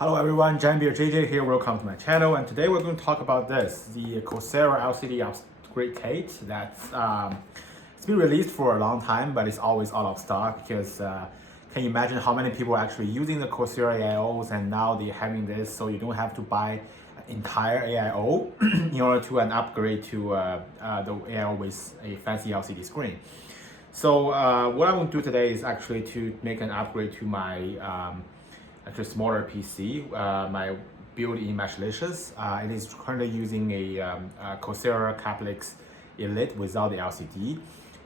Hello everyone, Janbir JJ here, welcome to my channel, and today we're going to talk about this, the Corsair LCD upgrade kit that's it's been released for a long time, but it's always out of stock because can you imagine how many people are actually using the Corsair AIOs, and now they're having this, so you don't have to buy an entire AIO in order to upgrade to the AIO with a fancy LCD screen. So what I want to do today is actually to make an upgrade to my actually smaller PC, my built-in Meshlicious. It is currently using a Corsair Caplix Elite without the LCD,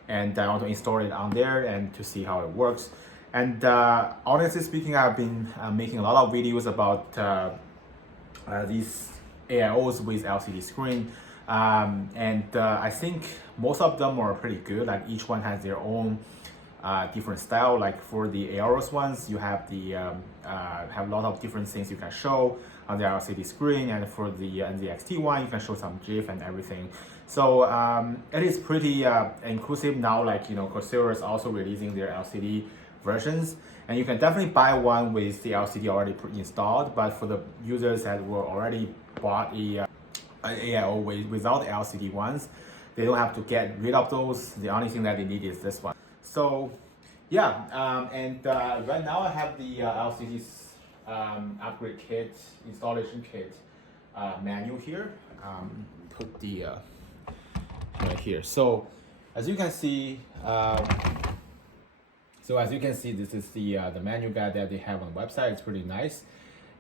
and I want to install it on there and to see how it works. And honestly speaking, I've been making a lot of videos about these AIOs with LCD screen, and I think most of them are pretty good. Like each one has their own different style. Like for the AIOS ones, you have the have a lot of different things you can show on the LCD screen, and for the NZXT one, you can show some GIF and everything. So it is pretty inclusive now. Like Corsair is also releasing their LCD versions, and you can definitely buy one with the LCD already pre-installed. But for the users that were already bought an AIO without the LCD ones, they don't have to get rid of those. The only thing that they need is this one. So yeah, and right now I have the LCD's upgrade kit, installation kit manual here. Put the right here. So as you can see, this is the manual guide that they have on the website. It's pretty nice.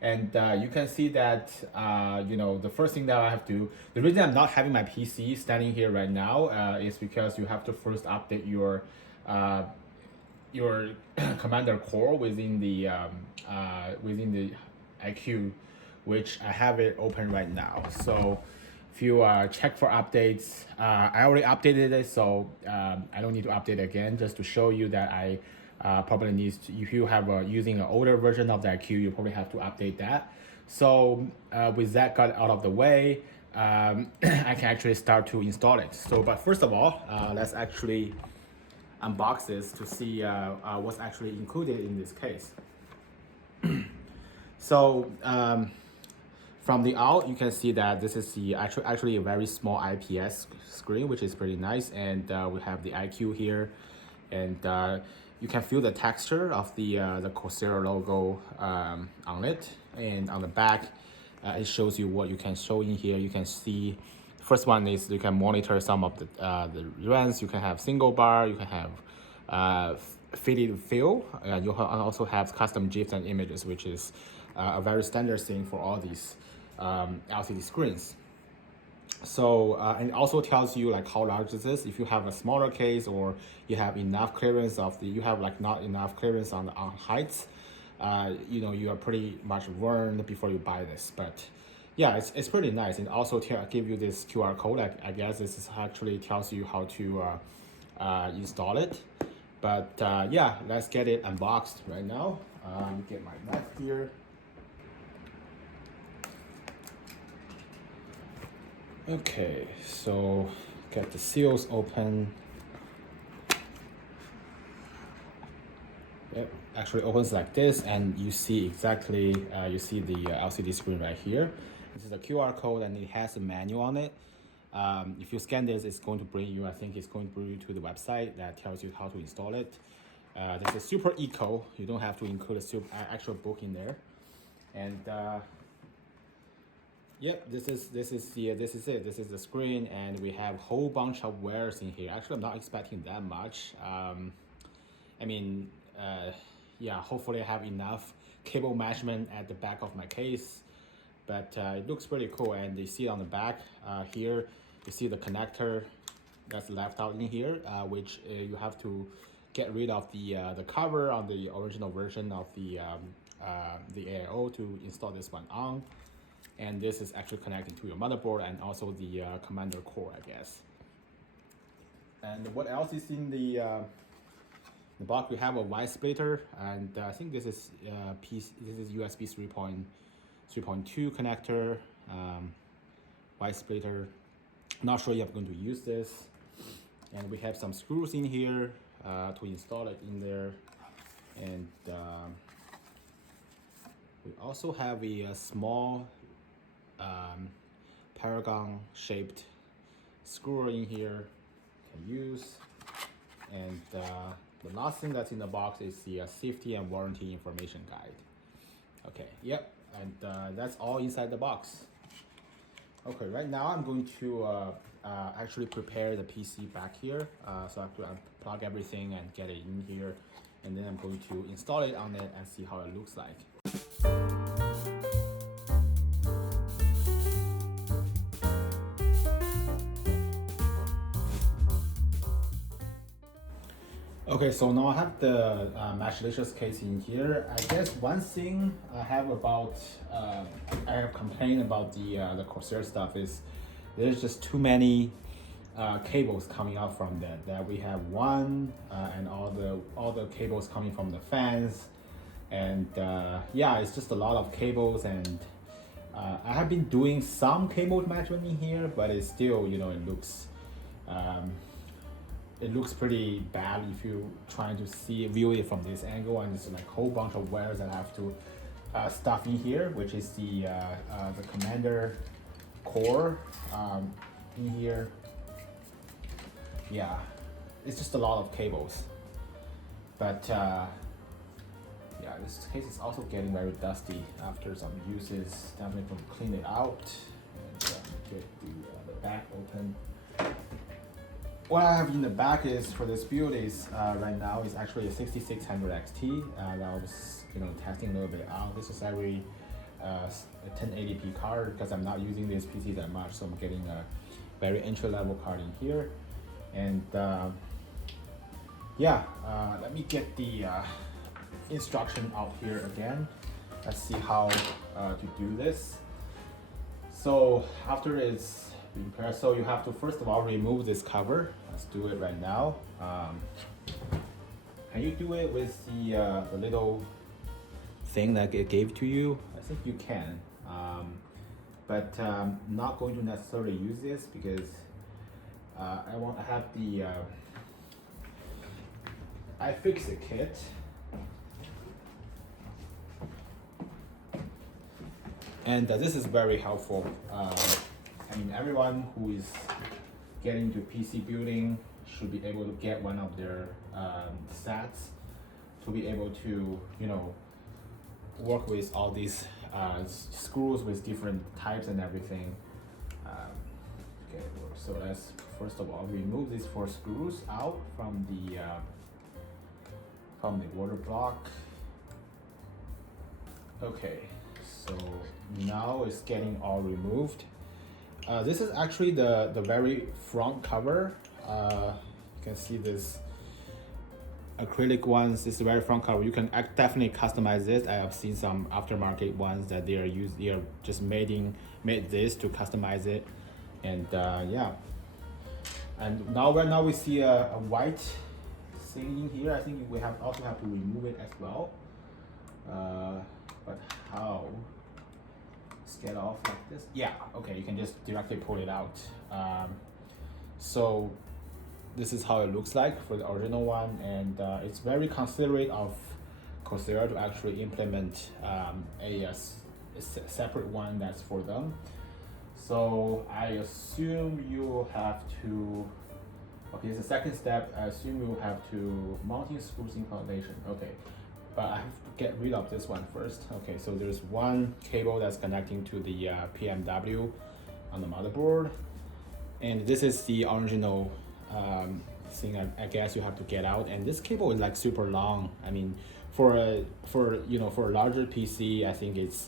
And you can see that, the first thing that I have to, the reason I'm not having my PC standing here right now is because you have to first update your Commander core within the IQ, which I have it open right now. So if you check for updates, I already updated it, so I don't need to update again, just to show you that I probably needs to, if you have using an older version of the IQ, you probably have to update that. So with that got out of the way, I can actually start to install it. So, but first of all, let's actually unbox this to see what's actually included in this case. So from the out, you can see that this is the actually a very small IPS screen, which is pretty nice, and we have the IQ here, and you can feel the texture of the Corsair logo on it, and on the back it shows you what you can show in here. You can see first one is you can monitor some of the runs. You can have single bar, you can have fitted fill, you also have custom GIFs and images, which is a very standard thing for all these LCD screens. So and it also tells you like how large this is. If you have a smaller case, or you have enough clearance of the, you have like not enough clearance on heights, you are pretty much warned before you buy this. But yeah, it's pretty nice. And also give you this QR code. I guess this is actually tells you how to install it. But yeah, let's get it unboxed right now. Get my knife here. Okay, so get the seals open. It actually opens like this, and you see exactly, you see the LCD screen right here. This is a QR code, and it has a manual on it. If you scan this, it's going to bring you, I think it's going to bring you to the website that tells you how to install it. This is super eco. You don't have to include a actual book in there. And yep, this is it. This is the screen, and we have a whole bunch of wires in here. Actually, I'm not expecting that much. I mean, yeah, hopefully I have enough cable management at the back of my case. But it looks pretty cool, and you see on the back here, you see the connector that's left out in here, which you have to get rid of the cover on the original version of the AIO to install this one on. And this is actually connecting to your motherboard and also the Commander core, I guess. And what else is in the box? We have a Y splitter, and I think this is this is USB 3.2 connector, Y splitter. Not sure if I'm going to use this. And we have some screws in here to install it in there, and We also have a small Paragon shaped screw in here can use. And the last thing that's in the box is the safety and warranty information guide. Okay, yep, and that's all inside the box. Okay, right now I'm going to actually prepare the PC back here. So I have to unplug everything and get it in here. And then I'm going to install it on it and see how it looks like. Okay, so now I have the matchlicious case in here. I guess one thing I have about, I have complained about the Corsair stuff is there's just too many cables coming out from that. That we have one and all the cables coming from the fans, and yeah, it's just a lot of cables. And I have been doing some cable matching in here, but it's still, you know, it looks pretty bad if you're trying to view it from this angle, and it's like a whole bunch of wires that I have to stuff in here, which is the commander core in here. Yeah, it's just a lot of cables, but yeah, this case is also getting very dusty after some uses. Definitely going to clean it out and get the back open. What I have in the back is for this build is right now is actually a 6600 XT that I was testing a little bit out. This is actually a 1080p card because I'm not using this PC that much, so I'm getting a very entry level card in here. And yeah, let me get the instruction out here again. Let's see how to do this. So after it's prepared, so you have to first of all remove this cover. Let's do it right now. Can you do it with the little thing that it gave to you? I think you can, but not going to necessarily use this because I have the iFixit kit. And this is very helpful. I mean, everyone who is getting into PC building should be able to get one of their sets to be able to, work with all these screws with different types and everything. Okay, so let's first of all remove these 4 screws out from the water block. Okay, so now it's getting all removed. This is actually the very front cover. You can see this acrylic ones. This is the very front cover. You can definitely customize this. I have seen some aftermarket ones that they are just made this to customize it. And yeah. And now we see a white thing in here. I think we also have to remove it as well. But how? Get off like this? Yeah, okay, you can just directly pull it out. So this is how it looks like for the original one, and it's very considerate of Corsair to actually implement a separate one that's for them. So I assume you have to, okay, it's the second step. I assume you have to mounting screws in foundation. Okay. But I have to get rid of this one first. Okay, so there's one cable that's connecting to the PMW on the motherboard, and this is the original thing. I guess you have to get out. And this cable is like super long. I mean, for a larger PC, I think it's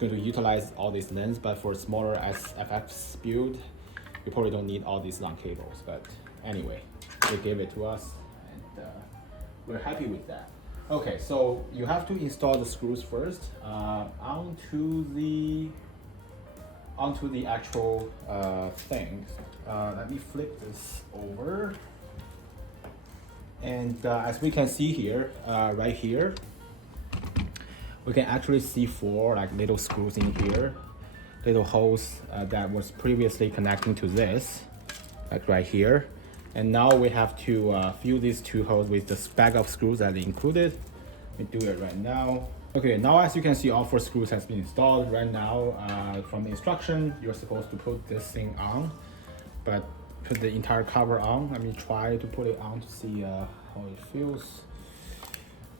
going to utilize all these lengths. But for smaller SFX build, you probably don't need all these long cables. But anyway, they gave it to us, and we're happy with that. Okay, so you have to install the screws first onto the actual thing. Let me flip this over, and as we can see here, right here, we can actually see 4 like little screws in here, little holes that was previously connecting to this, like right here. And now we have to fill these 2 holes with the bag of screws that are included. Let me do it right now. Okay, now as you can see, all 4 screws has been installed. Right now, from the instruction, you're supposed to put this thing on, but put the entire cover on. Let me try to put it on to see how it feels.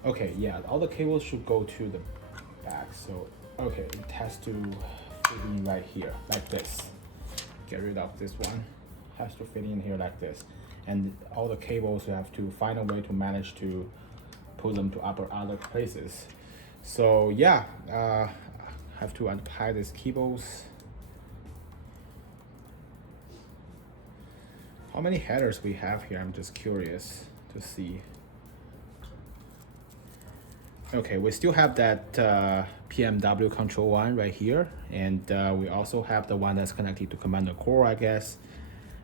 Okay, yeah, all the cables should go to the back. So, okay, it has to fit in right here, like this. Get rid of this one. Has to fit in here like this. And all the cables, you have to find a way to manage to put them to other places. So yeah, have to untie these cables. How many headers we have here? I'm just curious to see. Okay, we still have that PMW control one right here, and we also have the one that's connected to Commander Core, I guess.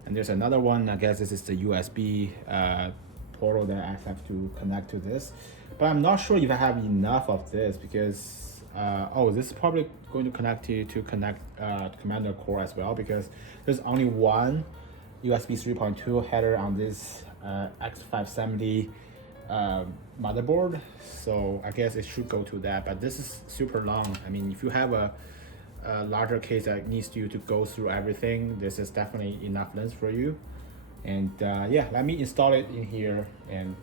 And there's another one, I guess this is the USB portal that I have to connect to this. But I'm not sure if I have enough of this because, oh, this is probably going to connect to Commander Core as well, because there's only one USB 3.2 header on this X570 motherboard. So I guess it should go to that, but this is super long. I mean, if you have a larger case that needs you to go through everything, this is definitely enough length for you. And yeah, let me install it in here and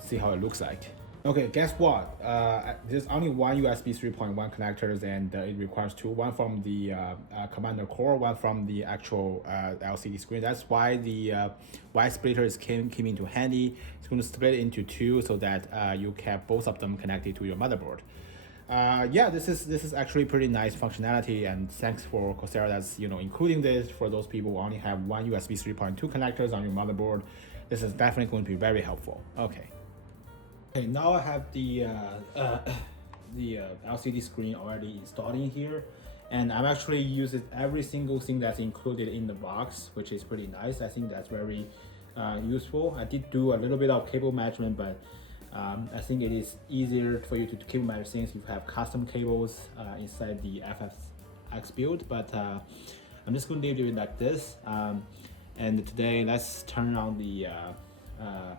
see how it looks like. Okay, guess what? There's only one USB 3.1 connectors, and it requires two, one from the Commander Core, one from the actual LCD screen. That's why the Y splitters came into handy. It's going to split it into two so that you can both of them connected to your motherboard. Yeah, this is actually pretty nice functionality, and thanks for Corsair that's including this for those people who only have one USB 3.2 connectors on your motherboard. This is definitely going to be very helpful. Okay, now I have the LCD screen already installed in here, and I'm actually using every single thing that's included in the box, which is pretty nice. I think that's very useful. I did do a little bit of cable management, but I think it is easier for you to cable manage things if you have custom cables inside the FFX build, but I'm just going to leave it like this. And today, let's turn on the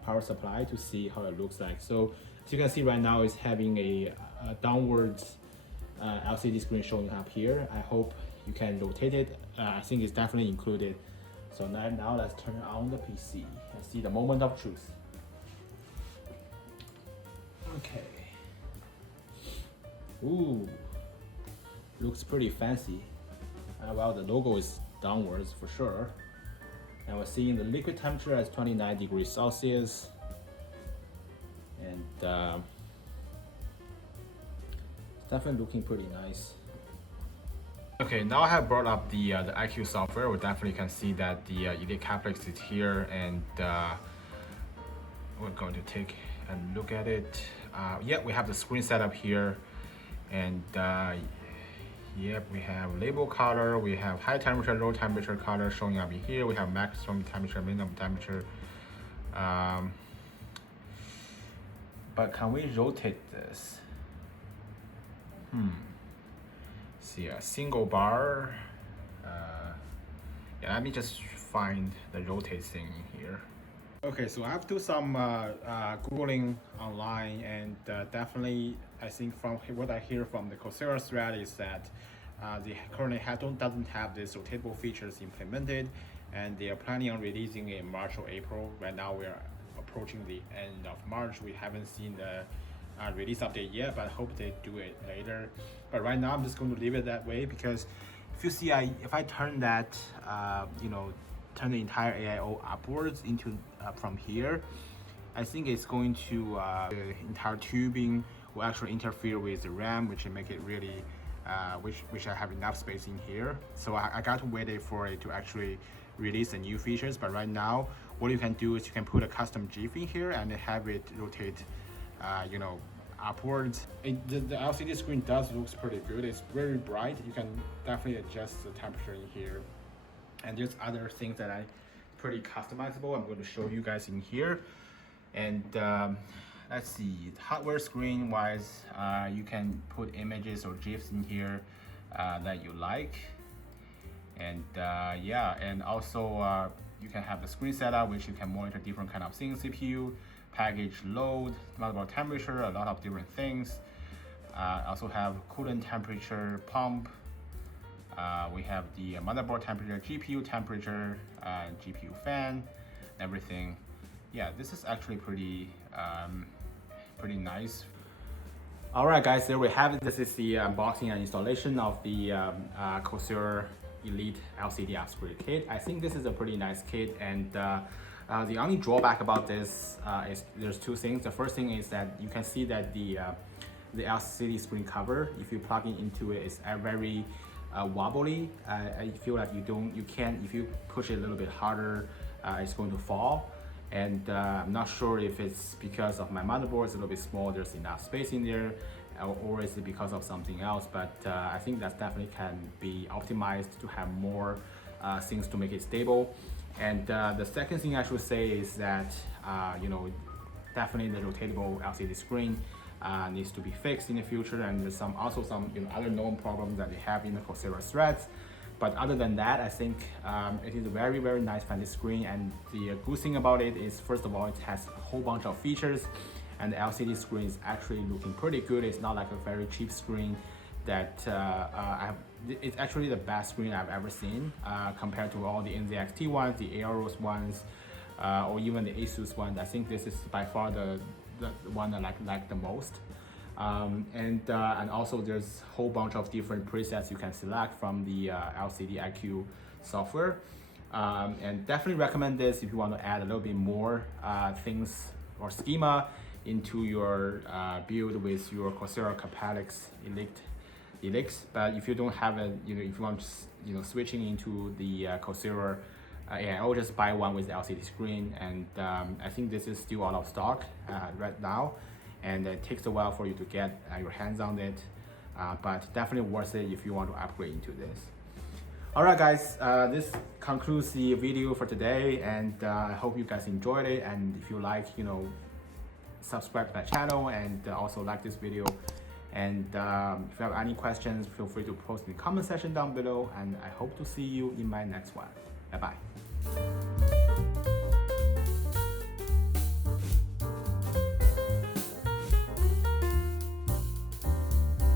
power supply to see how it looks like. So as you can see right now, it's having a downwards LCD screen showing up here. I hope you can rotate it. I think it's definitely included. So now let's turn on the PC and see the moment of truth. Okay. Ooh, looks pretty fancy. Well, the logo is downwards for sure. And we're seeing the liquid temperature as 29 degrees Celsius. And it's definitely looking pretty nice. Okay, now I have brought up the IQ software. We definitely can see that the Elite Capex is here, and we're going to take a look at it. Yeah, we have the screen setup here, and yep, we have label color, we have high temperature, low temperature color showing up in here. We have maximum temperature, minimum temperature. But can we rotate this? See, a single bar. Yeah, let me just find the rotate thing in here. Okay, so I have to do some Googling online, and definitely I think from what I hear from the Corsair thread is that they currently doesn't have these rotatable features implemented, and they are planning on releasing it in March or April. Right now we are approaching the end of March. We haven't seen the release update yet, but I hope they do it later. But right now I'm just going to leave it that way, because if you see, if I turn that, turn the entire AIO upwards into from here, I think it's going to the entire tubing will actually interfere with the RAM, which will make it really which I have enough space in here. So I got to wait for it to actually release the new features. But right now, what you can do is you can put a custom GIF in here and have it rotate upwards. The LCD screen looks pretty good. It's very bright. You can definitely adjust the temperature in here. And there's other things that I pretty customizable. I'm going to show you guys in here. And let's see, hardware screen wise, you can put images or GIFs in here that you like. And yeah, and also you can have the screen setup, which you can monitor different kind of things, CPU, package load, motherboard temperature, a lot of different things. Also have coolant temperature pump. We have the motherboard temperature, GPU temperature, GPU fan, everything. Yeah, this is actually pretty nice. Alright guys, there we have it. This is the unboxing and installation of the Corsair Elite LCD upgrade kit. I think this is a pretty nice kit, and the only drawback about this is there's two things. The first thing is that you can see that the LCD screen cover, if you plug it into it, is very wobbly. I feel like you can't, if you push it a little bit harder, it's going to fall. And I'm not sure if it's because of my motherboard is a little bit small, there's enough space in there, or is it because of something else. But I think that definitely can be optimized to have more things to make it stable. And the second thing I should say is that definitely the rotatable LCD screen needs to be fixed in the future, and there's also some other known problems that they have in the Corsair threads. But other than that, I think it is a very nice fancy screen, and the good thing about it is, first of all, it has a whole bunch of features, and the LCD screen is actually looking pretty good. It's not like a very cheap screen that it's actually the best screen I've ever seen compared to all the NZXT ones, the AIO ones, or even the Asus ones. I think this is by far the one I like the most. And also there's a whole bunch of different presets you can select from the LCD IQ software. And definitely recommend this if you want to add a little bit more things or schema into your build with your Corsair Capellix Elite. But if you don't have it, if you want switching into the Corsair AIO, just buy one with the LCD screen. And I think this is still out of stock right now, and it takes a while for you to get your hands on it, but definitely worth it if you want to upgrade into this. Alright guys, this concludes the video for today, and I hope you guys enjoyed it. And if you like, subscribe to my channel, and also like this video. And if you have any questions, feel free to post in the comment section down below, and I hope to see you in my next one. Bye bye.